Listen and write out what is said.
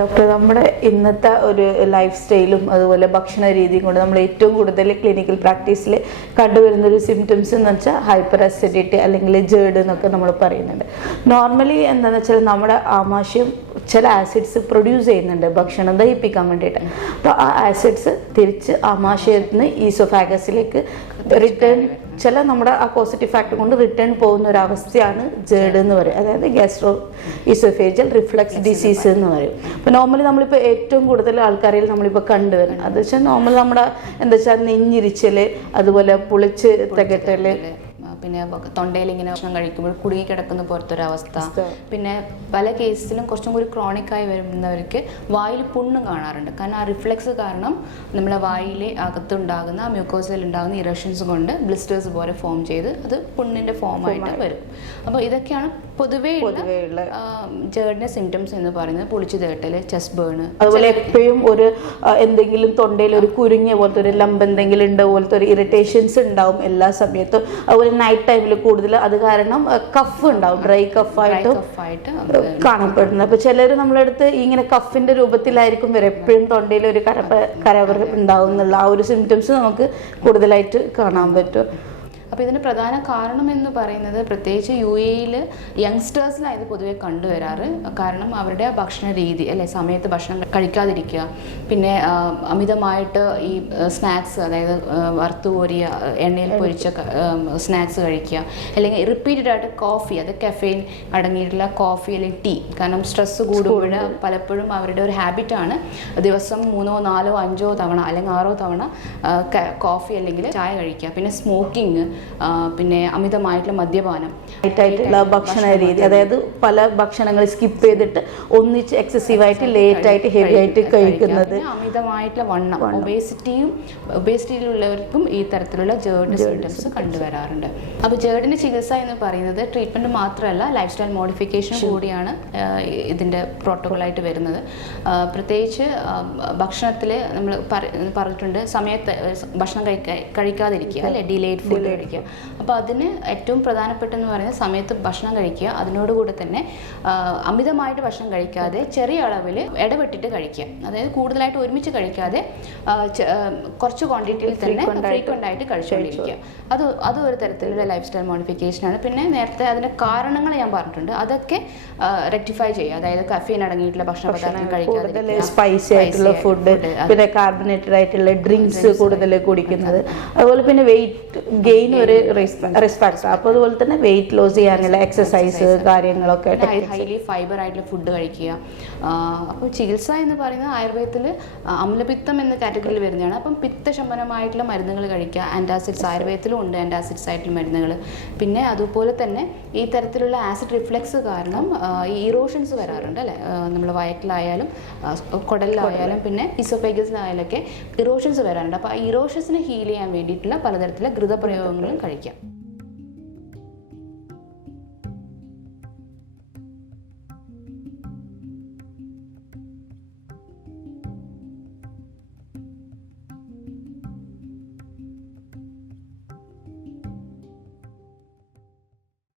Doctor, നമ്മുടെ ഇന്നത്തെ ഒരു ലൈഫ് സ്റ്റൈലും അതുപോലെ ഭക്ഷണ രീതിയും കൊണ്ട് നമ്മൾ ഏറ്റവും കൂടുതൽ ക്ലിനിക്കൽ പ്രാക്ടീസിൽ കണ്ടുവരുന്നൊരു സിംറ്റംസ് എന്ന് വെച്ചാൽ ഹൈപ്പർ അസിഡിറ്റി അല്ലെങ്കിൽ ജേർഡ് എന്നൊക്കെ നമ്മൾ പറയുന്നുണ്ട്. നോർമലി എന്താണെന്ന് വെച്ചാൽ നമ്മുടെ ആമാശയം ചില ആസിഡ്സ് പ്രൊഡ്യൂസ് ചെയ്യുന്നുണ്ട് ഭക്ഷണം ദഹിപ്പിക്കാൻ വേണ്ടിയിട്ട്. അപ്പോൾ ആ ആസിഡ്സ് തിരിച്ച് ആമാശയത്തിന് ഈസോഫാഗസിലേക്ക് റിട്ടേൺ ചില നമ്മുടെ ആ പോസിറ്റീവ് ഫാക്ടർ കൊണ്ട് റിട്ടേൺ പോകുന്ന ഒരു അവസ്ഥയാണ് ജേർഡ് എന്ന് പറയും. അതായത് ഗ്യാസ്ട്രോ ഈസോഫേജിയൽ റിഫ്ലക്സ് ഡിസീസ് എന്ന് പറയും. അപ്പോൾ നോർമലി നമ്മളിപ്പോൾ ഏറ്റവും കൂടുതൽ ആൾക്കാരിൽ നമ്മളിപ്പോൾ കണ്ടുവരുന്നത് അത് വെച്ചാൽ നോർമൽ നമ്മുടെ എന്താ വെച്ചാൽ നെഞ്ഞിരിച്ചൽ, അതുപോലെ പുളിച്ച് തികട്ടൽ, പിന്നെ തൊണ്ടയിൽ ഇങ്ങനെ ഭക്ഷണം കഴിക്കുമ്പോൾ കുടുങ്ങി കിടക്കുന്ന പോലത്തൊരവസ്ഥ. പിന്നെ പല കേസിലും കുറച്ചും കൂടി ക്രോണിക്കായി വരുന്നവർക്ക് വായിൽ പുണ്ണും കാണാറുണ്ട്. കാരണം ആ റിഫ്ലെക്സ് കാരണം നമ്മളെ വായിലെ അകത്തുണ്ടാകുന്ന മ്യൂക്കോസിൽ ഉണ്ടാകുന്ന ഇറഷൻസ് കൊണ്ട് ബ്ലിസ്റ്റേഴ്സ് പോലെ ഫോം ചെയ്ത് അത് പുണ്ണിൻ്റെ ഫോമായിട്ട് വരും. അപ്പോൾ ഇതൊക്കെയാണ് പൊതുവേ ഉള്ള ജേർഡിന്റെ സിംറ്റംസ് എന്ന് പറയുന്നത്. പൊളിച്ചു തേട്ടല്, ചെസ്റ്റ് ബേൺ, അതുപോലെ എപ്പോഴും ഒരു എന്തെങ്കിലും തൊണ്ടയിൽ ഒരു കുരുങ്ങിയ പോലത്തെ ഒരു ലംബ് എന്തെങ്കിലും ഉണ്ട് പോലത്തെ ഒരു ഇറിറ്റേഷൻസ് ഉണ്ടാവും എല്ലാ സമയത്തും. അതുപോലെ നൈറ്റ് ടൈമിൽ കൂടുതൽ അത് കാരണം കഫ് ഉണ്ടാവും, ഡ്രൈ കഫായിട്ട് കാണപ്പെടുന്നത്. അപ്പൊ ചിലർ നമ്മളടുത്ത് ഇങ്ങനെ കഫിന്റെ രൂപത്തിലായിരിക്കും വരും, എപ്പോഴും തൊണ്ടയിൽ ഒരു കരവർ ഉണ്ടാവും എന്നുള്ള ആ ഒരു സിംറ്റംസ് നമുക്ക് കൂടുതലായിട്ട് കാണാൻ പറ്റും. അപ്പോൾ ഇതിന് പ്രധാന കാരണം എന്ന് പറയുന്നത് പ്രത്യേകിച്ച് UAE യങ്സ്റ്റേഴ്സിലാണ് ഇത് പൊതുവെ കണ്ടുവരാറ്. കാരണം അവരുടെ ഭക്ഷണ രീതി അല്ലെ, സമയത്ത് ഭക്ഷണം കഴിക്കാതിരിക്കുക, പിന്നെ അമിതമായിട്ട് ഈ സ്നാക്സ്, അതായത് വറുത്തു കോരിയ എണ്ണയിൽ പൊരിച്ച സ്നാക്സ് കഴിക്കുക, അല്ലെങ്കിൽ റിപ്പീറ്റഡ് ആയിട്ട് കോഫി, അത് കഫെയിൻ അടങ്ങിയിട്ടുള്ള കോഫി അല്ലെങ്കിൽ ടീ. കാരണം സ്ട്രെസ്സ് കൂടുമ്പോൾ പലപ്പോഴും അവരുടെ ഒരു ഹാബിറ്റാണ് ദിവസം 3, 4, 5 തവണ അല്ലെങ്കിൽ 6 തവണ കോഫി അല്ലെങ്കിൽ ചായ കഴിക്കുക. പിന്നെ സ്മോക്കിങ്, പിന്നെ അമിതമായിട്ടുള്ള മദ്യപാനം, ആയിട്ടുള്ള ഭക്ഷണ രീതി, അതായത് പല ഭക്ഷണങ്ങൾ സ്കിപ്പ് ചെയ്തിട്ട് ഒന്നിച്ച് എക്സസീവായിട്ട് ലേറ്റ് ആയിട്ട് ഹെവി ആയിട്ട് കഴിക്കുന്നത്, അമിതമായിട്ടുള്ള വണ്ണം, ഒബേസിറ്റിയിലുള്ളവർക്കും ഈ തരത്തിലുള്ള ജേർഡ് സിംറ്റംസ് കണ്ടുവരാറുണ്ട്. അപ്പോൾ ജേർഡിന്റെ ചികിത്സ എന്ന് പറയുന്നത് ട്രീറ്റ്മെന്റ് മാത്രമല്ല, ലൈഫ് സ്റ്റൈൽ മോഡിഫിക്കേഷൻ കൂടിയാണ് ഇതിന്റെ പ്രോട്ടോകോളായിട്ട് വരുന്നത്. പ്രത്യേകിച്ച് ഭക്ഷണത്തിൽ നമ്മൾ പറഞ്ഞിട്ടുണ്ട്, സമയത്ത് ഭക്ഷണം കഴിക്കാതിരിക്കുക അല്ലെ, ഡിലേഡ് ഫുഡ് കഴിക്കുക. അപ്പോൾ അതിന് ഏറ്റവും പ്രധാനപ്പെട്ടെന്ന് പറയുന്നത് സമയത്ത് ഭക്ഷണം കഴിക്കുക. അതിനോടുകൂടെ തന്നെ അമിതമായിട്ട് ഭക്ഷണം കഴിക്കാതെ ചെറിയ അളവിൽ ഇടപെട്ടിട്ട് കഴിക്കുക. അതായത് കൂടുതലായിട്ട് ഒരുമിച്ച് കഴിക്കാതെ കുറച്ച് ക്വാണ്ടിറ്റിയിൽ തന്നെ ഫ്രീക്വൻ്റ് ആയിട്ട് കഴിച്ചുകൊണ്ടിരിക്കുക. അത് ഒരു തരത്തിലുള്ള ലൈഫ് സ്റ്റൈൽ മോഡിഫിക്കേഷനാണ്. പിന്നെ നേരത്തെ അതിൻ്റെ കാരണങ്ങൾ ഞാൻ പറഞ്ഞിട്ടുണ്ട്, അതൊക്കെ റെക്ടിഫൈ ചെയ്യുക. അതായത് കഫീൻ അടങ്ങിയിട്ടുള്ള ഭക്ഷണ പദാർത്ഥം കഴിക്കാതെ, സ്പൈസി ആയിട്ടുള്ള ഫുഡ്, പിന്നെ കാർബണേറ്റഡ് ആയിട്ടുള്ള ഡ്രിങ്ക്സ് കൂടുതൽ കുടിക്കുന്നത്, അതുപോലെ പിന്നെ വെയിറ്റ് ഗെയിൻ ഒരു റിസ്ക് ഫാക്ടർ. അപ്പോൾ അതുപോലെ തന്നെ വെയിറ്റ് ലോസ് ചെയ്യാനുള്ള എക്സസൈസ് കാര്യങ്ങളൊക്കെ, ഹൈലി ഫൈബർ ആയിട്ടുള്ള ഫുഡ് കഴിക്കുക. അപ്പോൾ ചികിത്സ എന്ന് പറയുന്നത് ആയുർവേദത്തിൽ അമ്ലപിത്തം എന്ന കാറ്റഗറിയിൽ വരുന്നതാണ്. അപ്പം പിത്തശമനമായിട്ടുള്ള മരുന്നുകൾ കഴിക്കുക. ആൻറ്റാസിഡ്സ് ആയുർവേദത്തിലും ഉണ്ട്, ആൻറ്റാസിഡ്സ് ആയിട്ടുള്ള മരുന്നുകൾ. പിന്നെ അതുപോലെ തന്നെ ഈ തരത്തിലുള്ള ആസിഡ് റിഫ്ലെക്സ് കാരണം ഈ ഇറോഷൻസ് വരാറുണ്ട് അല്ലേ, നമ്മൾ വയറ്റിലായാലും കുടലിലായാലും പിന്നെ ഇസോഫേഗസിലായാലൊക്കെ ഇറോഷൻസ് വരാറുണ്ട്. അപ്പോൾ ആ ഇറോഷൻസിനെ ഹീൽ ചെയ്യാൻ വേണ്ടിയിട്ടുള്ള പലതരത്തിലുള്ള ഘൃതപ്രയോഗങ്ങളും കഴിക്കാം.